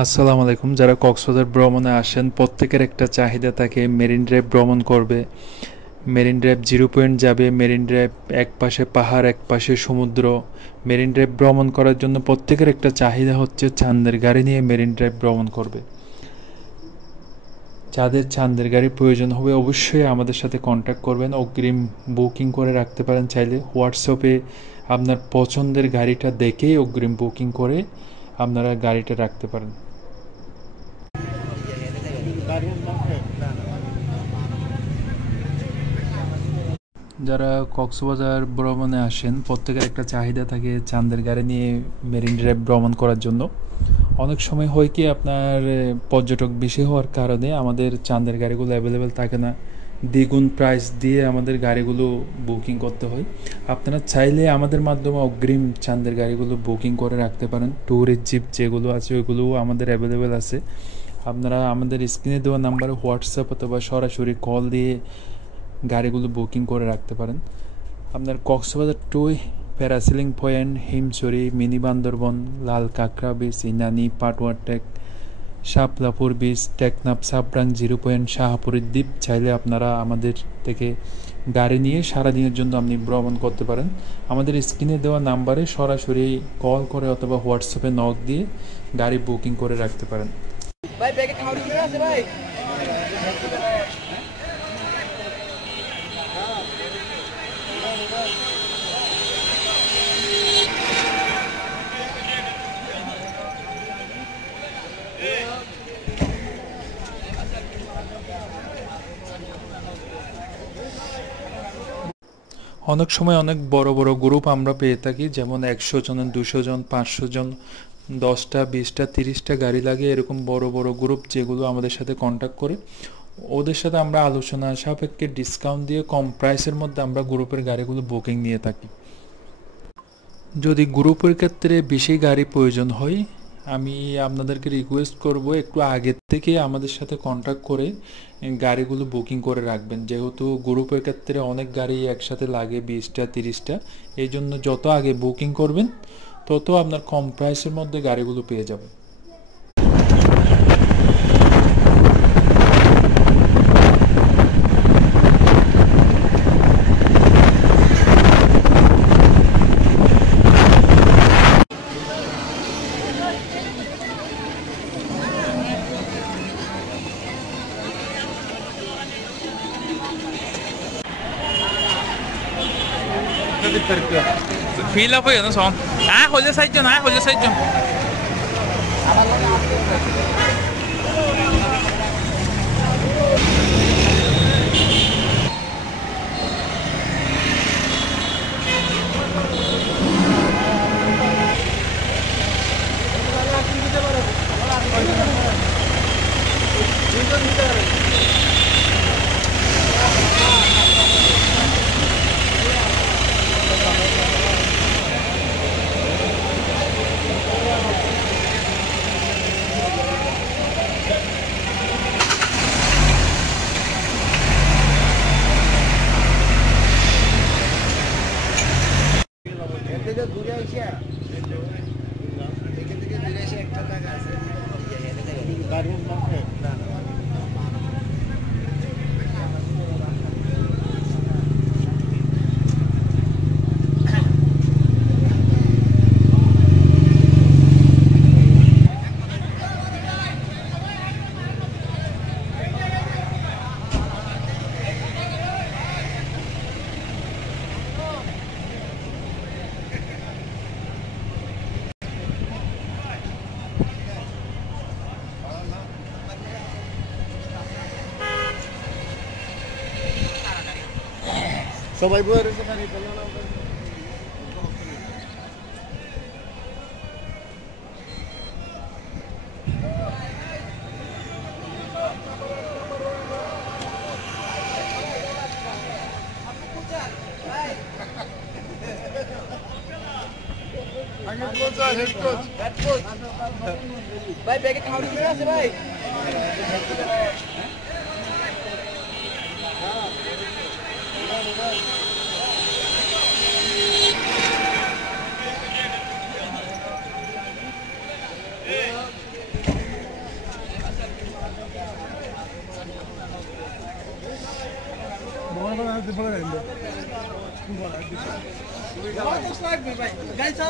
আসসালামু আলাইকুম। যারা কক্সবাজার ভ্রমণে আসেন প্রত্যেকের একটা চাহিদা থাকে মেরিন ড্রাইভ ভ্রমণ করবে। মেরিন ড্রাইভ জিরো পয়েন্ট যাবে। মেরিন ড্রাইভ এক পাশে পাহাড় এক পাশে সমুদ্র। মেরিন ড্রাইভ ভ্রমণ করার জন্য প্রত্যেকের একটা চাহিদা হচ্ছে চাঁদের গাড়ি নিয়ে মেরিন ড্রাইভ ভ্রমণ করবে। যাদের চাঁদের গাড়ির প্রয়োজন হবে অবশ্যই আমাদের সাথে কন্ট্যাক্ট করবেন। অগ্রিম বুকিং করে রাখতে পারেন, চাইলে হোয়াটসঅ্যাপে আপনার পছন্দের গাড়িটা দেখেই অগ্রিম বুকিং করে আপনারা গাড়িটা রাখতে পারেন। যারা কক্সবাজার ভ্রমণে আসেন প্রত্যেকের একটা চাহিদা থাকে চাঁদের গাড়ি নিয়ে মেরিন ড্রাইভ ভ্রমণ করার জন্য। অনেক সময় হয় কি আপনার পর্যটক বেশি হওয়ার কারণে আমাদের চাঁদের গাড়িগুলো অ্যাভেলেবেল থাকে না, দ্বিগুণ প্রাইস দিয়ে আমাদের গাড়িগুলো বুকিং করতে হয়। আপনারা চাইলে আমাদের মাধ্যমে অগ্রিম চাঁদের গাড়িগুলো বুকিং করে রাখতে পারেন। ট্যুরিস্ট জিপ যেগুলো আছে ওইগুলোও আমাদের অ্যাভেলেবেল আছে। আপনারা আমাদের স্ক্রিনে দেওয়া নাম্বারে হোয়াটসঅ্যাপ অথবা সরাসরি কল দিয়ে গাড়িগুলো বুকিং করে রাখতে পারেন। আপনার Cox's Bazar to parasailing point, Himchhari, mini Bandarban, Lal Kakra beach, Inani, Patuar Tek, Shaplapur beach, Teknaf, Sabrang zero point, শাহপুরের দ্বীপ চাইলে আপনারা আমাদের থেকে গাড়ি নিয়ে সারাদিনের জন্য আপনি ভ্রমণ করতে পারেন। আমাদের স্ক্রিনে দেওয়া নাম্বারে সরাসরি কল করে অথবা হোয়াটসঅ্যাপে নক দিয়ে গাড়ি বুকিং করে রাখতে পারেন। ভাই ব্যাগে খাওয়ার কিছু আছে ভাই? অনেক সময় অনেক বড় বড় গ্রুপ আমরা পেয়ে থাকি, যেমন 100 জন, 200 জন, 500 জন, 10টা 20টা 30টা গাড়ি লাগে। এরকম বড় বড় গ্রুপ যেগুলো আমাদের সাথে কন্ট্যাক্ট করে ওদের সাথে আমরা আলোচনা সাপেক্ষে ডিসকাউন্ট দিয়ে কম প্রাইসের মধ্যে আমরা গ্রুপের গাড়িগুলো বুকিং নিয়ে থাকি। যদি গ্রুপের ক্ষেত্রে বেশি গাড়ি প্রয়োজন হয় আমি আপনাদেরকে রিকোয়েস্ট করব একটু আগের থেকে আমাদের সাথে কন্ট্যাক্ট করে গাড়িগুলো বুকিং করে রাখবেন, যেহেতু গ্রুপের ক্ষেত্রে অনেক গাড়ি একসাথে লাগে 20টা 30টা। এই জন্য যত আগে বুকিং করবেন তত আপনার কম প্রাইসের মধ্যে গাড়িগুলো পেয়ে যাবেন। Fila po yun, son. Ah, hold the side yun, ah, hold the side yun. দূরে এসে এখান থেকে দূরে এসে একটা জায়গা আছে দারুণ না না সবাই বয়ে রয়েছে খালি ভাই ব্যাগে খাওয়ার কিছু আছে ভাই? Gaisa,